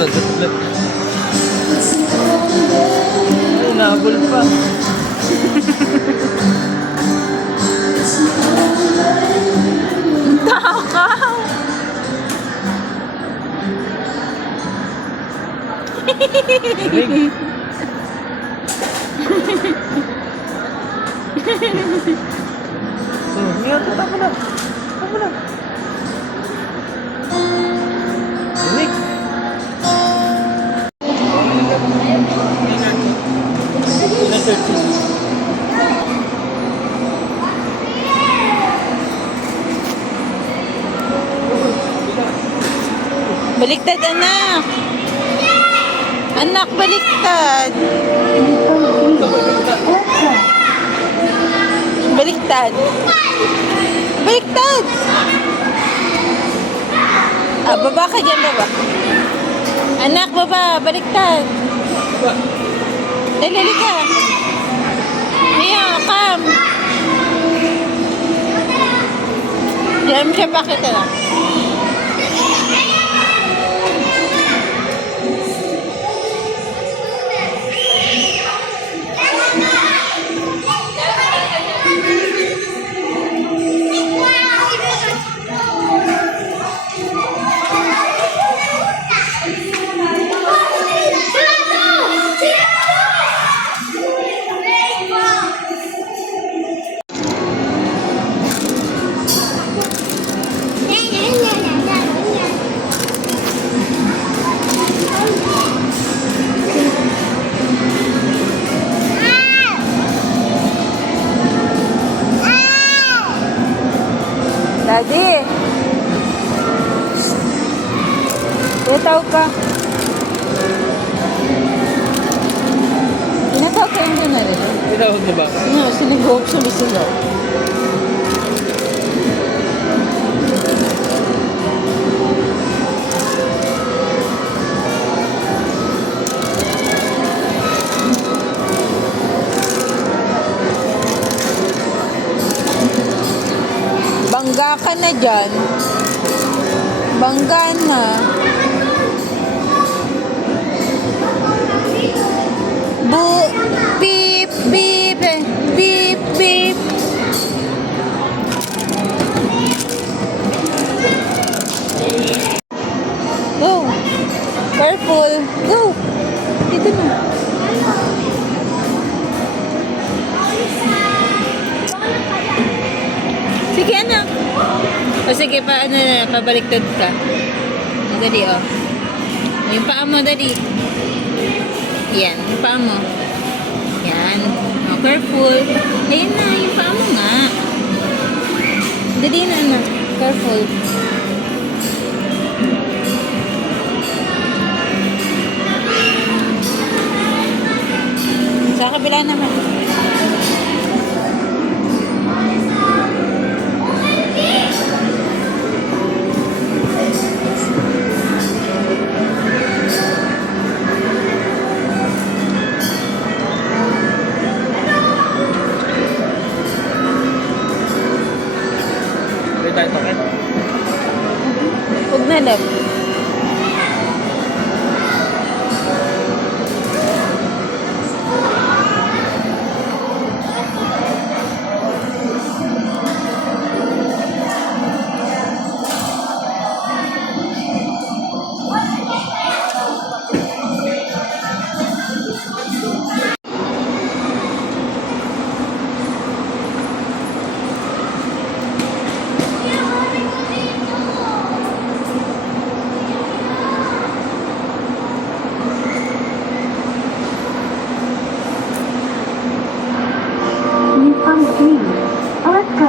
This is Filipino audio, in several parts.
Nagatlag. Ay, nabol pa. Takaw! Ring. Oh, Mia, tama na. Tama na. Ring. Baliktad, anak! Anak, baliktad! Baliktad! Baliktad! Ah, baba ka dyan, baba. Anak, baba, baliktad. Dali ka. Mia, come. Diyan mo siya pakita lang. Daddy! Tinatawag ka. Tinatawag ka yung na rin. Tinawag na ba? No, sinigawag siya sila. Bangga ka na dyan. Bangga na. Beep, beep, beep, beep. Go. Careful. Go. Dito na. Sige, anak. O sige, pabaliktad ka. Dali, o. Yung paa mo, dali. Yan, yung paa mo. Yan. O, careful. Ayun na, yung paa mo nga. Dali na, anak. Careful. Sa kabila naman. May tayo takit. Huwag na lang. Let's go.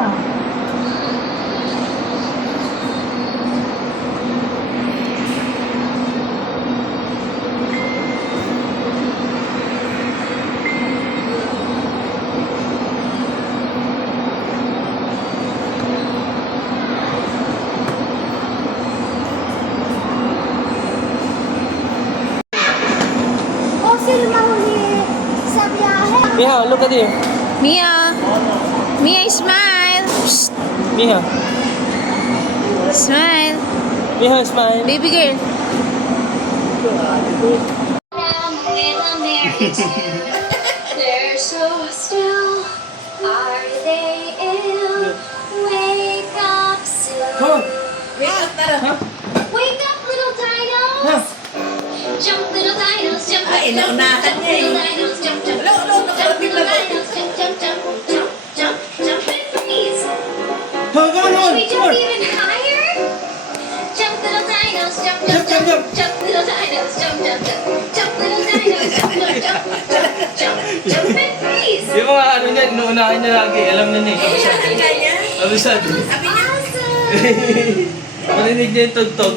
Oh, sino mahuli sa biyahe? Mia, look at you. Mia! Mia, smile! Psst. Mia. Smile! Mia, smile. Baby girl. They're so still. Are they ill? Wake up soon. Wake up, little dinos. Jump, little dinos, jump, Ay, jump, naunahan jump, niya eh. little dinos, jump, jump, jump, jump, little dinos, jump, jump, jump, jump, jump, jump and freeze. Should we jump even higher? Jump, little dinos, jump, jump, jump, jump, little dinos, jump, jump, jump, jump, little dinos, jump, jump, jump, jump, jump, jump and freeze. Yung mga ano niya, inuunahan niya lagi. Alam niya niya. Sabi nga niya. Abisado. Awesome. Marinig niya yung tugtog.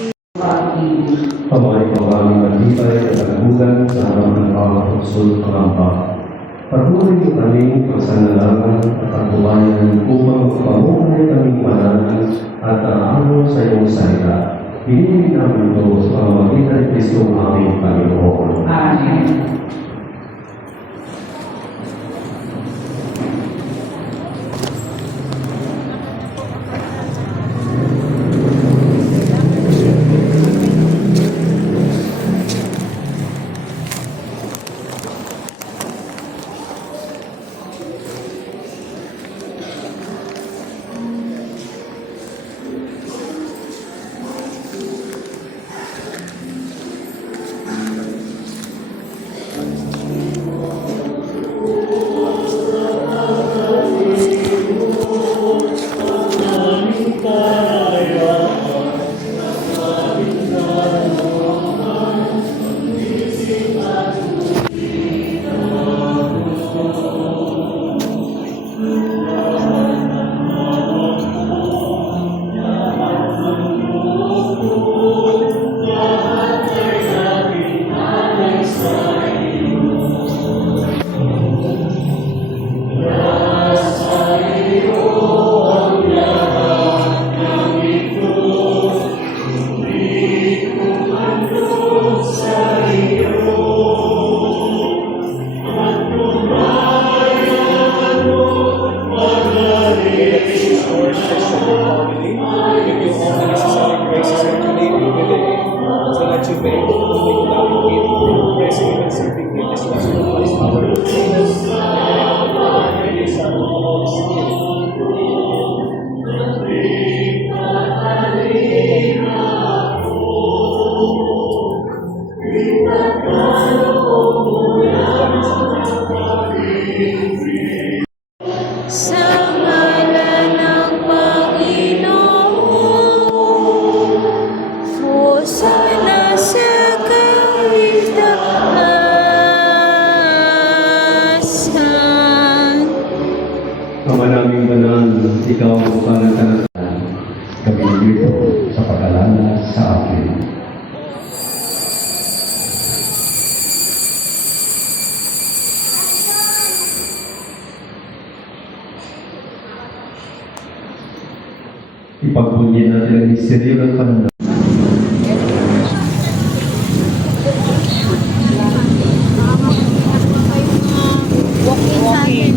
Pabalik ang aming matibay at kalabugan sa harapan ng mga puso't pangamba. Patuloy niyo kaming pagsanalangan at pagkubayan upang pamuhay kaming mananan at aano sa iyong salita. Hinihingin namin ito sa pamamagitan ni Kristo ang aming Panginoon. Amen. Sa ngalan ng Panginoon, Hosana sa kaitaasan. Ama naming banal, ikaw ang panatanasan. Kami dito sa pag-alala sa akin. Ipagbunyin natin ang misteryo ng kanunan. Walking.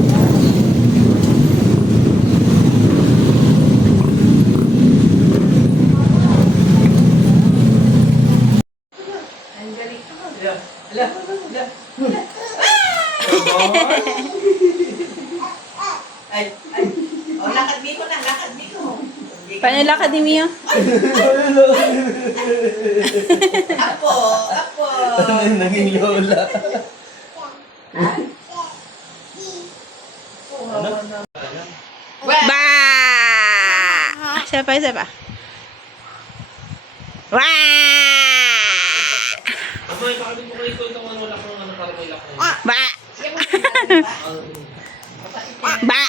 Ay, ay. O, lakad dito na, lakad dito. Paano lakad ni Mia? Apo, apo. Naging lola. Ba! Isa pa, isa pa. Abay, bakit mo kayo ito kung wala kang ano para may lakong? Ba! Ba!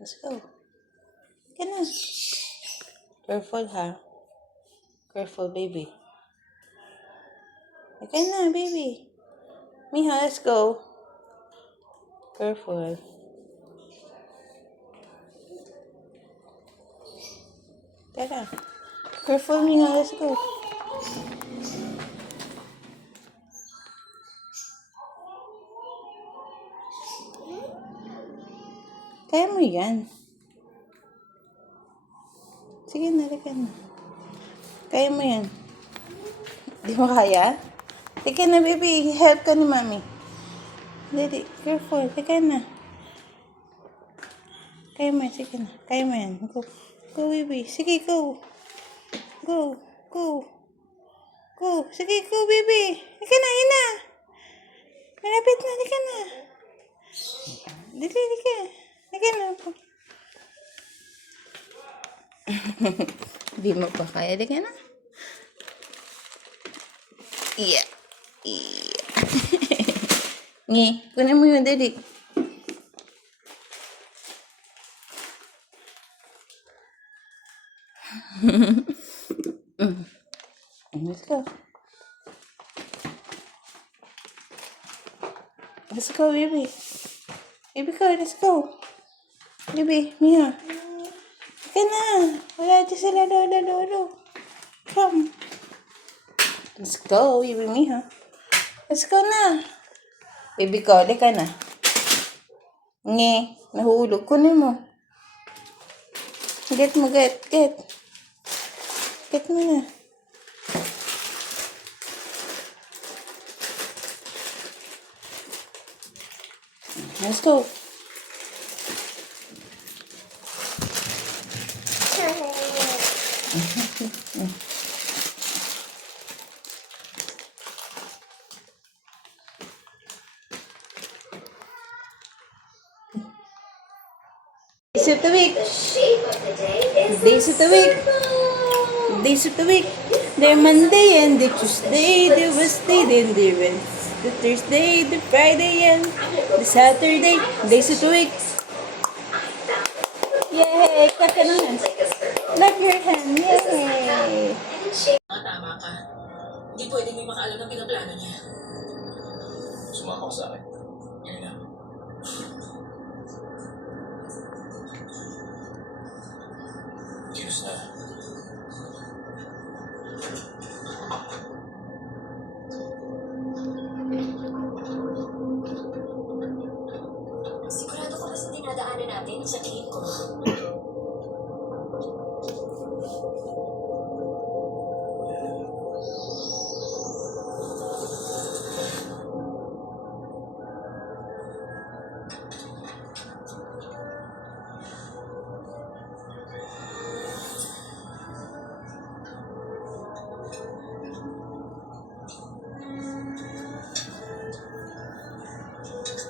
Let's go. Ka na. Careful, ha? Careful, baby. Okay na, baby. Miha, let's go. Careful. Tara. Careful, Miha, let's go. Kaya mo yan. Sige na, halika na. Kaya mo yan. Di mo kaya? Teka na, baby. Help ka ni mami. Dali, careful. Teka na. Kaya mo yan. Sige na. Kaya mo yan. Go. Go, baby. Sige, go. Go. Go. Go. Sige, go, baby. Teka na, yun na. Malapit na. Teka na. Dali, teka. Teka na. Di mo pa kaya. Teka na. Iya. Iya. Ngi, kunin mo yun, dali. Let's go. Let's go, baby. Baby ko, let's go. Baby, Mia. Ka na. Wala dyan sila lolo. Come. Let's go, baby Mia. Let's go na. Baby ko, di ka na. Nge, nahulog. Kunin mo. Get mo, get. Get mo na. Let's go. Days of the week. The shape of the day is Days of the week. Days of the week. They're Monday and the Tuesday, the Wednesday, then the Wednesday, the Thursday, the Friday, and the Saturday. Days of the week. Yay! Clap ka ng hands. Clap your hand. Yay! Tama ka. Hindi pwedeng may makaalam ng pinaplano niya. Sumama ko sa akin. Yan lang. Kilos na. Sigurado ko ba sa dinadaanan natin sa tingin ko?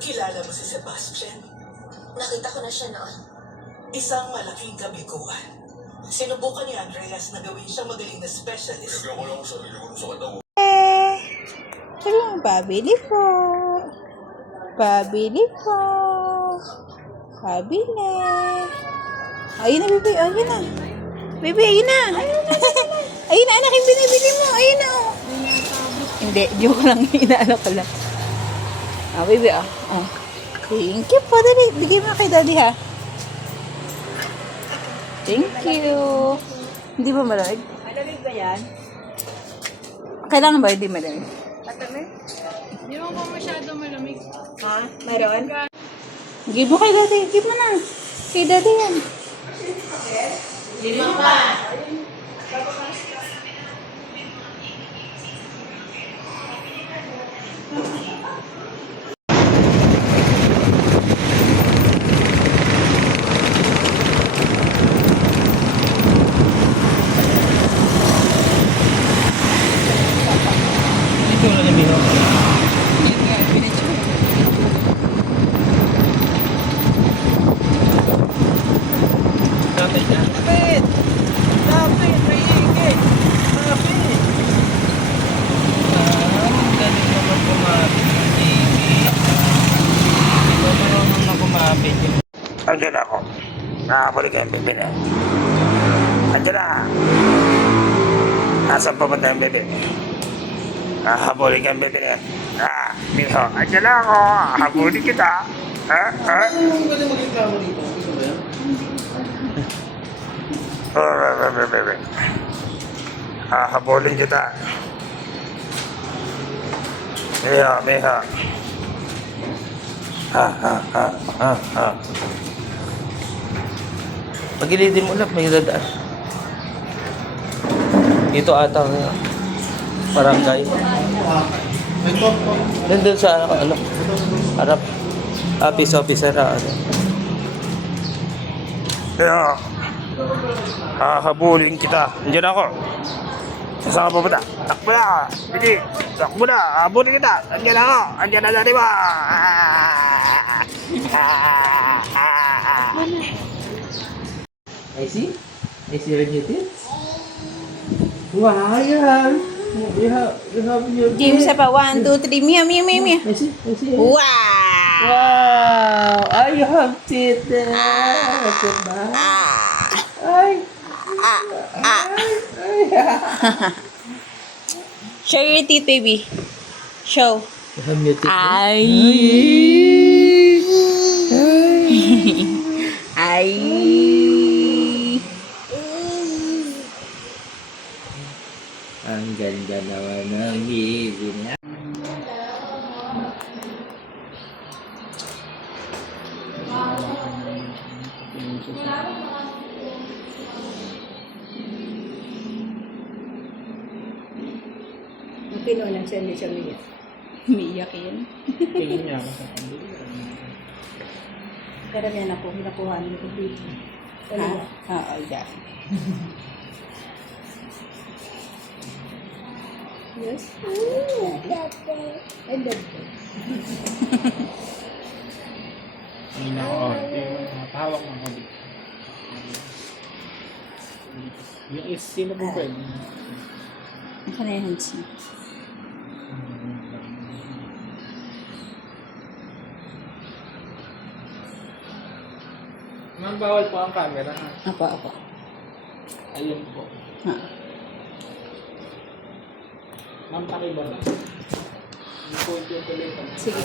Kilala mo si Sebastian? Nakita ko na siya noon. Isang malaking kabiguan. Sinubukan ni Andreas na gawin siyang magaling na specialist. Lagyan ko lang sa sarili ko sa katawan. Sabi mo, pabili po. Pabili po. Pabili. Ayun na, baby. Ayun na. Baby, ayun na. Ayun na, anak, yung binibili mo. Ayun na. Oh. Hindi, joke lang. Inaano ko lang. Ah, baby, ah. Oh. Thank you po. Dali, bigay mo kay daddy, ha. Thank you. Hindi ba malamig? Malamig ba yan? Kailangan ba hindi malamig? Matamig? Hindi mo po masyado malamig. Ha? Meron? Give mo kay daddy. Give mo na. Kay daddy yan. Lima pa. Ito na ni Mino. Dapat na. Lapit! May higit! Lapit! Galing naman kumapit. Ikaw marunong na kumapit. Andiyan ako. Nakabalik ang bebe na. Andiyan na. Nasaan papunta ang bebe? Nakabalik ang bebe na. Miho, andiyan na ako. Habulin kita. Ang galing mag-reklamo dito. Gusto mo yan? Habulin kita. Miho. Pagilidin mo lang, may dadaan. Dito ata barangay. Nandun sa ano, harap. Peace officer, ano. Kaya, hahabulin kita. Andiyan ako. Saan ka pupunta? Takbo na! Bili! Takbo na! Hahabulin kita! Andiyan ako! Andiyan na dati ba? I see your new tits. Wow, you have your James, pa 1, 2, 3. Mia. I see. Wow! Wow, you have tits. Ay. Show your teeth, baby. Show. You have your tits. Ay. Ay. Ang ganda naman ng ngipin niya. Pino lang siya, hindi siya miyak. Umiiyak yan. Tingin niya ako sa kanila. Pero yan ako, nakuha niyo ko dito. Ha? Oo, yeah. Yes? I love that. Hindi na ako. Napahawak na ako dito. Yung is, sino po pwede? Ang kanayahan siya. Ma'am, bawal po ang camera. Ha? Apa. Ayun po. Ha. Ma'am, pakiba na. Yung po yung tuloy pa. Sige.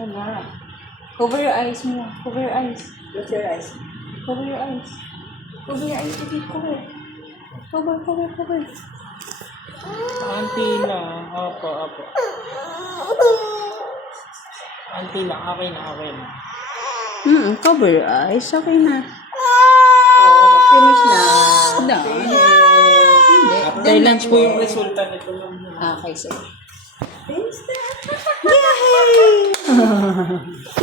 Wala. Cover your eyes mo. Cover your eyes. Close your eyes. Cover your eyes. Cover your eyes. Baby, cover. Cover. Auntie lang. Opo. Auntie lang. Okay na. Cover your eyes. Okay na. Finish na. Hindi. After lunch po yung resulta nito lang. Okay, sige. Finish na.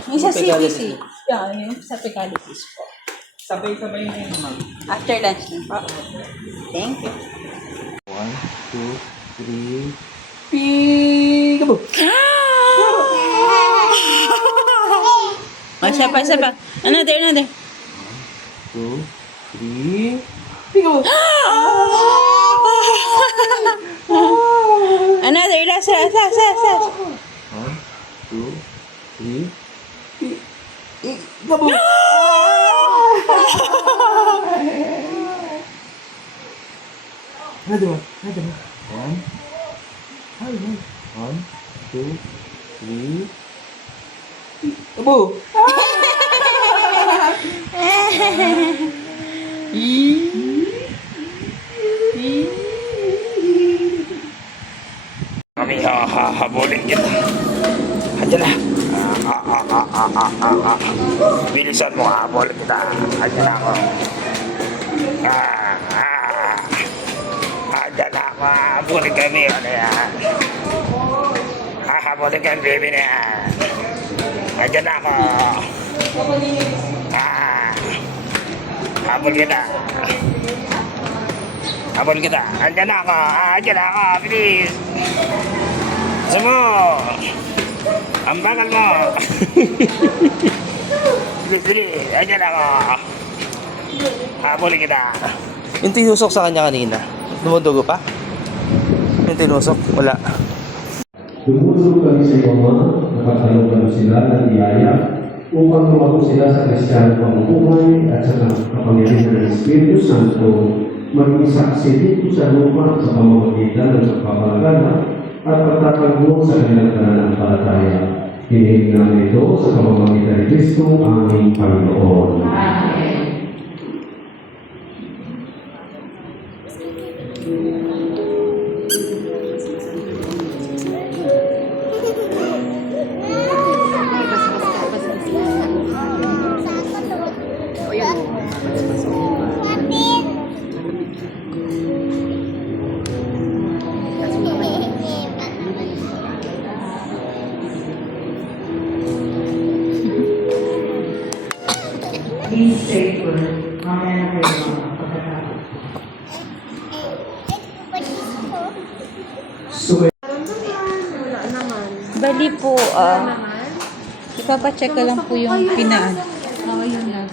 May sa CBC. Yeah, yung sa Pecalities po. Sabay-sabay na yun, ma'am. After lunch na po. Thank you. 1, 2, 3. Peekaboo! Isa pa. Another. 2, 3. Peekaboo! Another. Last. 1, 2, 3. Peekaboo! Another one. 1, 2, 3. Peekaboo! Kami hahabulin kita. Andiyan na. Bilisan mo, hahabulin kita. Andiyan na ako. Andiyan na ako. Hahabulin kami. Ano yan? Hahabulin kami, baby na yan. Andiyan na ako. Habol kita. Andiyan na ako. Bilis. Gusto mo. Ang bakal mo. Bilis. Andiyan ako. Habol kita. Yung tinusok sa kanya kanina, dumudugo pa? Yung tinusok, wala. Lumusog kami sa Roma, nakatalong kami sila ng iyaya upang lumako sila sa Kristiyanong pamumuhay at sa kapangyarihan ng Espiritu Santo, maging saksi dito sa lupa sa pamamagitan ng pagpapalagana at pagtatago sa kanilang pananampalataya. Hinihiling namin ito sa pamamagitan ni Kristo aming Panginoon. Amen. Bali po, ipapacheck ko lang po yung pinaan. Oo, yun lang.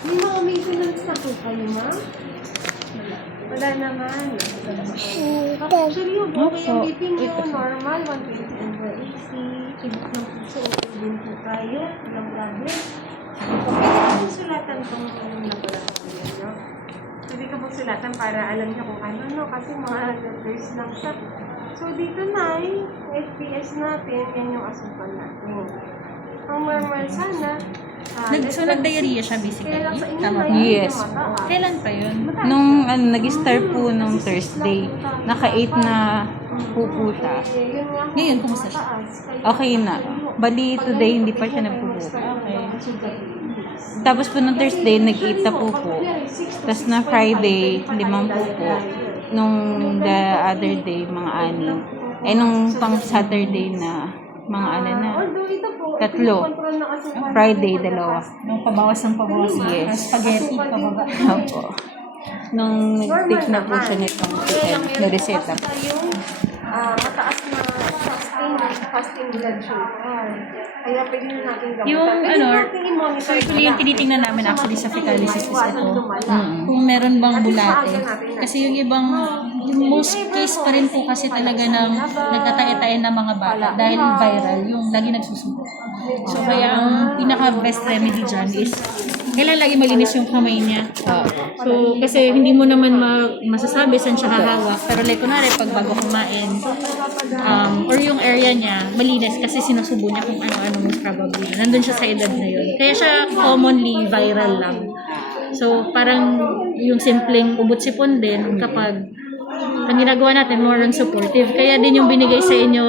May mga maintenance na po kayo, ma'am? Wala naman. Actually, yung okay yung BP niyo, normal, 120 over 80. Tibok ng puso, din po tayo. Walang problem. Pwede po sulatan kung laboratory, no? Pwede ka po sulatan para alam niyo kung ano, no? Kasi mga letters lang siya. So, dito na, FPS natin, yan yung asukal natin. Ang normal sana, So, nag-diarrhea siya basically? Tama po. Yes. Kailan pa yun? Nung nag-start po nung Thursday, naka-8 na po siya. Ngayon, kumusta siya? Okay na. Bali, today hindi pa siya nagpupo. Tapos po nung Thursday, nag-8 na po. Tapos na Friday, 5 po. Nung the other day, mga 6. Nung pang Saturday na, mga na. 3. Friday, 2. Nung pabawas ng pabawas. Yes. Spaghetti, pababa. Opo. Nung nag-take na po siya nitong na-reseta. mataas na fasting blood sugar. Kaya pwede na natin gamutan. Yung Pwede ano, natin i-monitor so actually yung tinitingnan namin actually sa fecalysis is ito. Mm. Kung meron bang bulate. Kasi yung ibang, yung most case pa rin po kasi talaga ng nagtatay-tay ng mga bata dahil viral, yung lagi nagsusubo. So kaya ang pinaka-best remedy dyan is kailangan lagi malinis yung kamay niya. So, kasi hindi mo naman masasabi saan siya hahawak. Pero like, kunwari, pag bago kumain, or yung area niya, malinis kasi sinusubo niya kung ano-ano most probably. Nandun siya sa edad na yun. Kaya siya commonly viral lang. So, parang yung simpleng ubot-sipon din kapag ang ginagawa natin, more on supportive. Kaya din yung binigay sa inyo,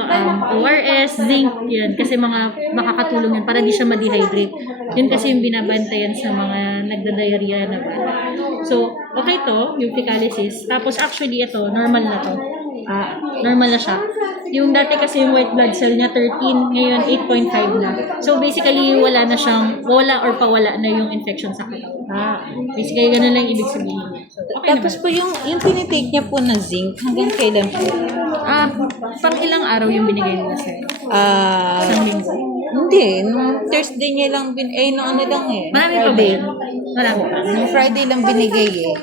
ORS, zinc, yun. Kasi mga makakatulong yun para di siya ma-dehydrate. Yun kasi yung binabantayan sa mga nagda-diarrhea na bata. So, okay to, yung fecalysis. Tapos actually ito, normal na to. Normal na siya. Yung dati kasi yung white blood cell niya 13, ngayon 8.5 na. So basically wala na siyang, wala or pawala na yung infection sa katawan. Basically ganun lang ibig sabihin niya. So, okay Tapos po yung tinitake niya po na zinc, hanggang kailan po? pang ilang araw yung binigay nila sa'yo? Isang linggo. Hindi, nung Thursday niya lang, nung ano lang eh. Marami pa ba yun? Marami pa. Nung Friday lang binigay eh.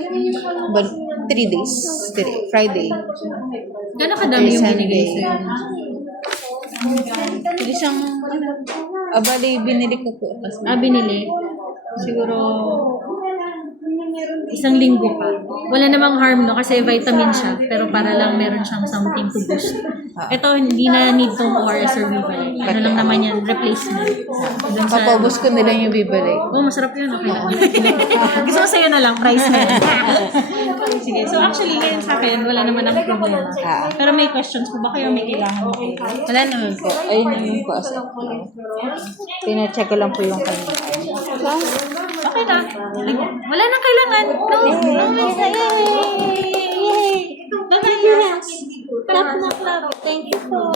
But 3 days. Friday. Gano'n kadami yung binigay sa'yo? Isang, bali, binili ko po. Binili. Siguro isang linggo pa. Wala namang harm, no? Kasi vitamin siya. Pero para lang meron siyang something to boost. Ito, hindi na need tong ORS or Bibalay. Ano lang naman yan, replacement. Papaubos ko nila yung bibalik. Masarap yun. Okay lang. Gusto ko sa'yo na lang, price na yun. Sige. So actually, ngayon sa akin, wala naman ang problema. Pero may questions po ba kayo? May kailangan mo? Wala naman po. Ayun naman po. Pina-check ko lang po yung kanya. Okay na. Wala nang kailangan. No, may sa'yo. Yay! Bye-bye. Clap. Thank you po.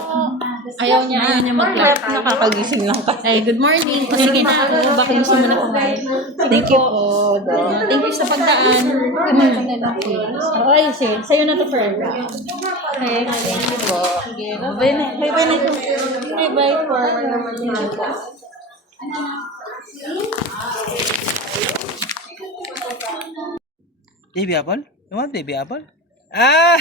Ayaw niya mag-clap. Nakakagising lang kasi. Ay, good morning. Sige na. Baka gusto mo na kumain. Thank you po. Thank you sa pagdaan. Okay, sige. Sa'yo na to forever. Okay. Thank you po. Bye-bye na. Bye-bye na. Bye-bye po. Baby apple? You want baby apple? Ah!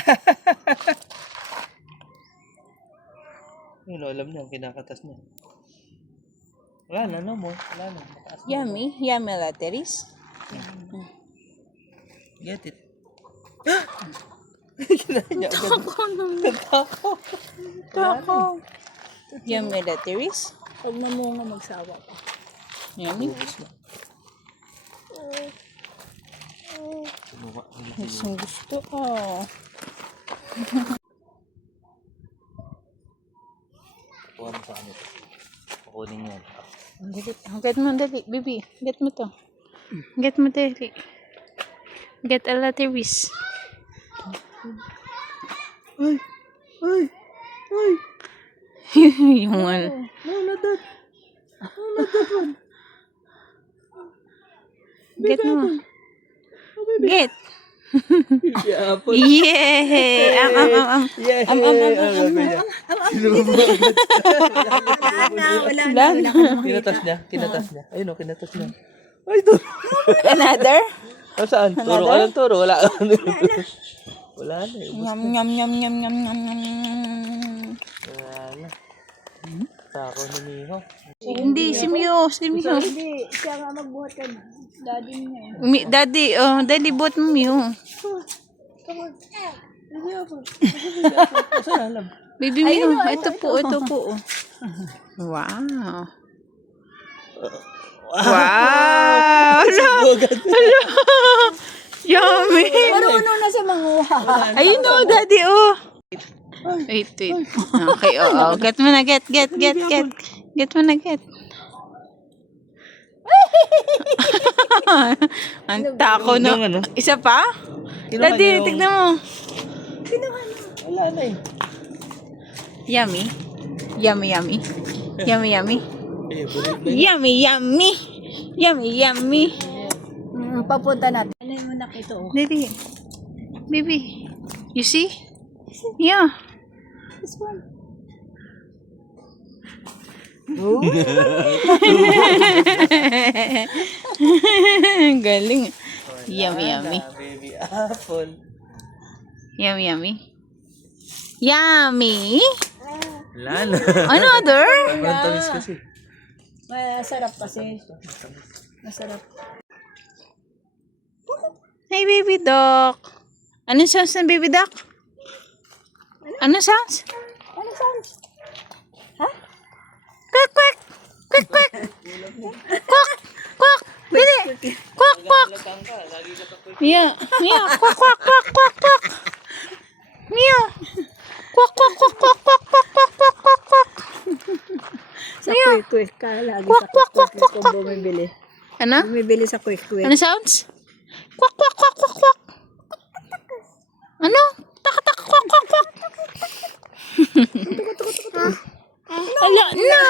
Yung alam niya, kinakatas niya. Wala na, no more. Wala na. Mataas na. Yummy. Yummy lateris. Get it. Kinain niya. Tako. Yummy lateris. Huwag na mo nga magsawa pa. Yummy. Isang gusto ko. Kuha sa kanya. Kukunin yan. Get mo, dali. Baby, get mo to. Get mo, dali. Get a lateris. Ay. Yung ano. No, not that one. Get mo. Get. Yay! Wala na. Kinatas niya. Ayun o, kinatas niya. Ay, turo. Another? Oh, saan? Turo ka ng turo. Wala. Wala na eh. Nyam, nyam, nyam, nyam, nyam, nyam, nyam. Wala na. Tako ni Miho. Hindi, si Mio. Hindi, siya nga magbuhat kay daddy niya. Daddy, buhat mo, Mio. Saan alam? Baby Mio, ito po. Wow. Wow! Hello! Yummy! Marunong na sa manguha. Ayun o, daddy, oh. Wait. Okay, oo. Get mo na, get. Get mo na, get. Ang tako, no? Isa pa? Daddy, tignan mo. Wala na eh. Yummy. Yummy. Eh, bulit na. Yummy. Papunta natin. Ano yung nakita oh? Daddy. Baby. You see? Yeah. This one. Galing. Yummy. Baby apple. Yummy. Wala na. Another? Sobrang tamis kasi. Masarap kasi. Masarap. Hey, baby duck. Anong sounds ng baby duck? Ano sounds? Ano sounds? Quack. Quack. Dili. Quack. Mia. Quack. Mia. Quack. Sa quick. Lagi Quack, sa quack, quick kung bumibili. Ano? Bumibili sa quick. Ano sounds? Quack. Ano? Tak. Quack. Ala na.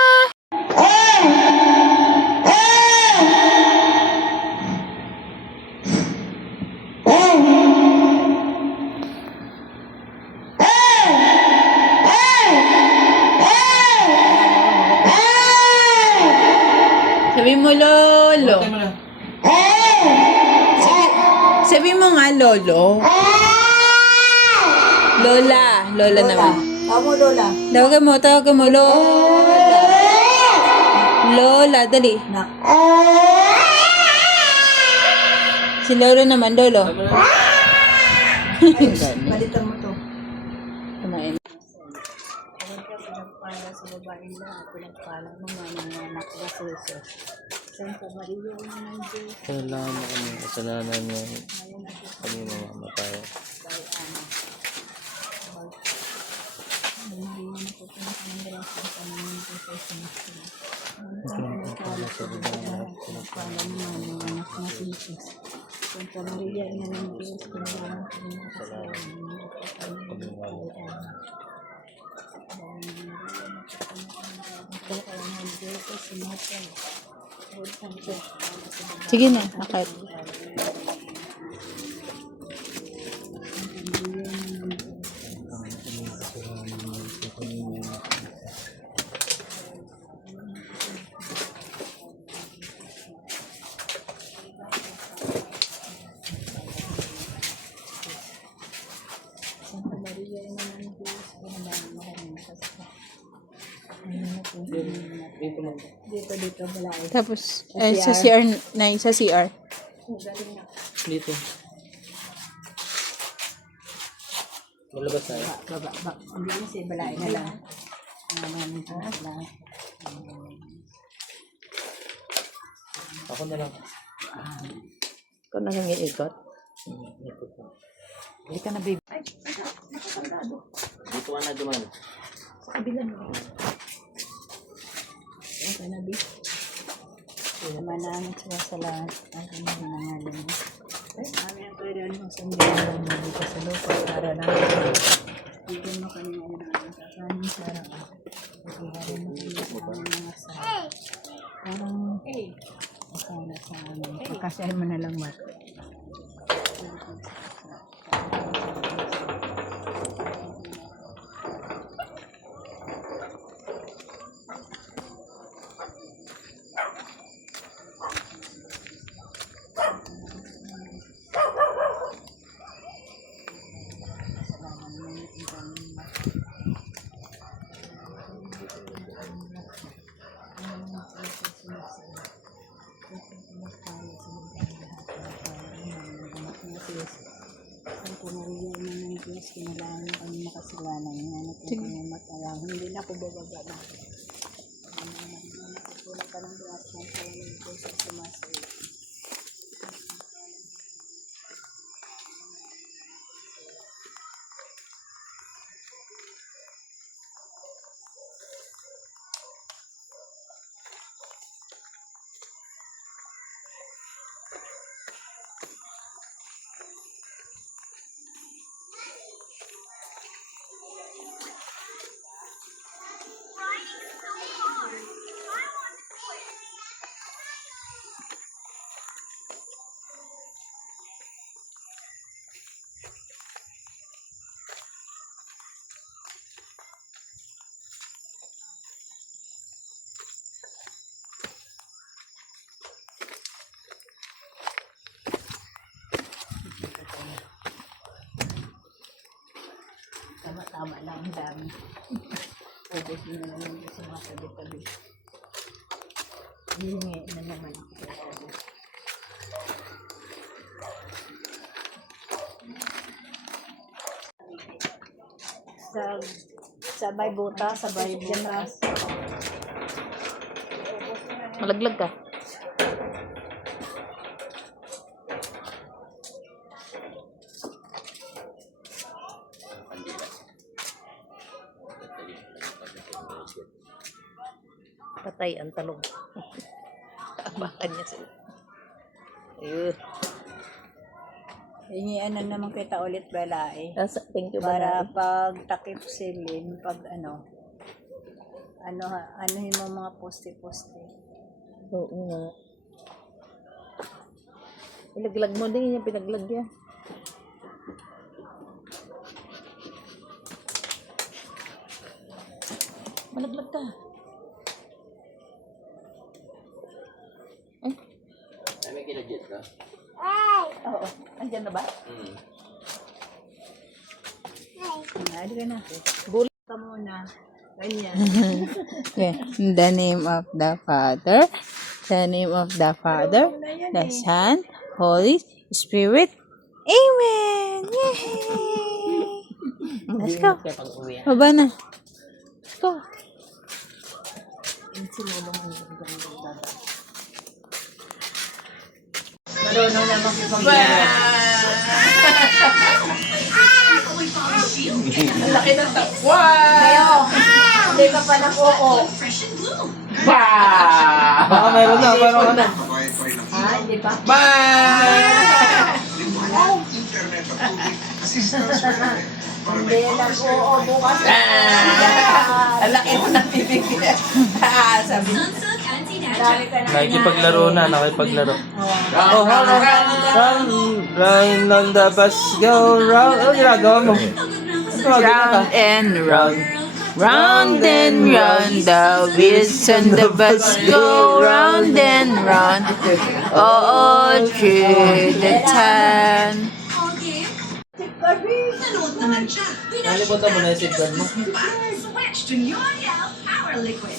Sabi mo, Lolo. Sabi mo nga, Lolo. Lola naman. Amo Lola. Tawagan mo, Lola. Lola, dali. Si Lolo naman, Lolo. Balitan mo to. Kumain. Pinagpala sa babaeng lahat. Pinagpala mo ng anak na suso. Santa Maria ng Diyos. Kasalanan niya. Kami mamamatay. Santa Maria ng Diyos. Sige na, akit. Dito, balay. Tapos, sa CR, sa CR. Dito. Malabas tayo. Baba. Hindi kasi balay na lang. Ako na lang. Ikaw na lang iikot. Hindi ka na, baby. Dito ka na duman. Sa kabila mo. Okay na, babe. Manamit sila sa lahat. Ang nangangalan mo. Kami ang pwede mo sa mga dito sa lupa para lang. Bigyan mo kami ng kakanin para bigyan mo kami ng mga sa parang Pagkasahin mo na lang, Mark. Tama lang ang dami. Ubus mo na naman sa mga tabi-tabi. Hihingi na naman ako sa ubus. Sabay buta, sabay buta. Malaglag ka. Patay ang talong. Abakan niya sila. Ayun. Hingian na naman kita ulit, Bella, eh. Thank you, Para Balay. pag takip silin, pag ano yung mga poste-poste. Oo nga. Ilaglag mo din yung pinaglag yan. Malaglag ka. Ay. May kinadjust ka? Oo. Andyan na ba? Hindi ka na. Bulat Ka muna. Ganyan. Okay. In the name of the Father, the name of the Father, the Son, Holy Spirit. Amen! Yay! Let's go. Baba na. Let's go. Marunong na makipag-iwan. Ang laki ng takwan! Hindi ka pa nakuko. Baka meron na, parang ano. Ha? Hindi pa? Hindi lang oo bukas. Ang laki mo ng bibigyan. Sabi Sunsilk Anti-Dandruff. Dami ka na Nakikipaglaro na, nakipaglaro. Oh, round on the bus, go round. Ano ginagawa mo? round and round. Round and round, the wheels on the bus go round and round, all through the town. Okay. Nanood naman siya. Nalimutan mo na yung sigban mo. Switch to L'Oreal Power Liquid.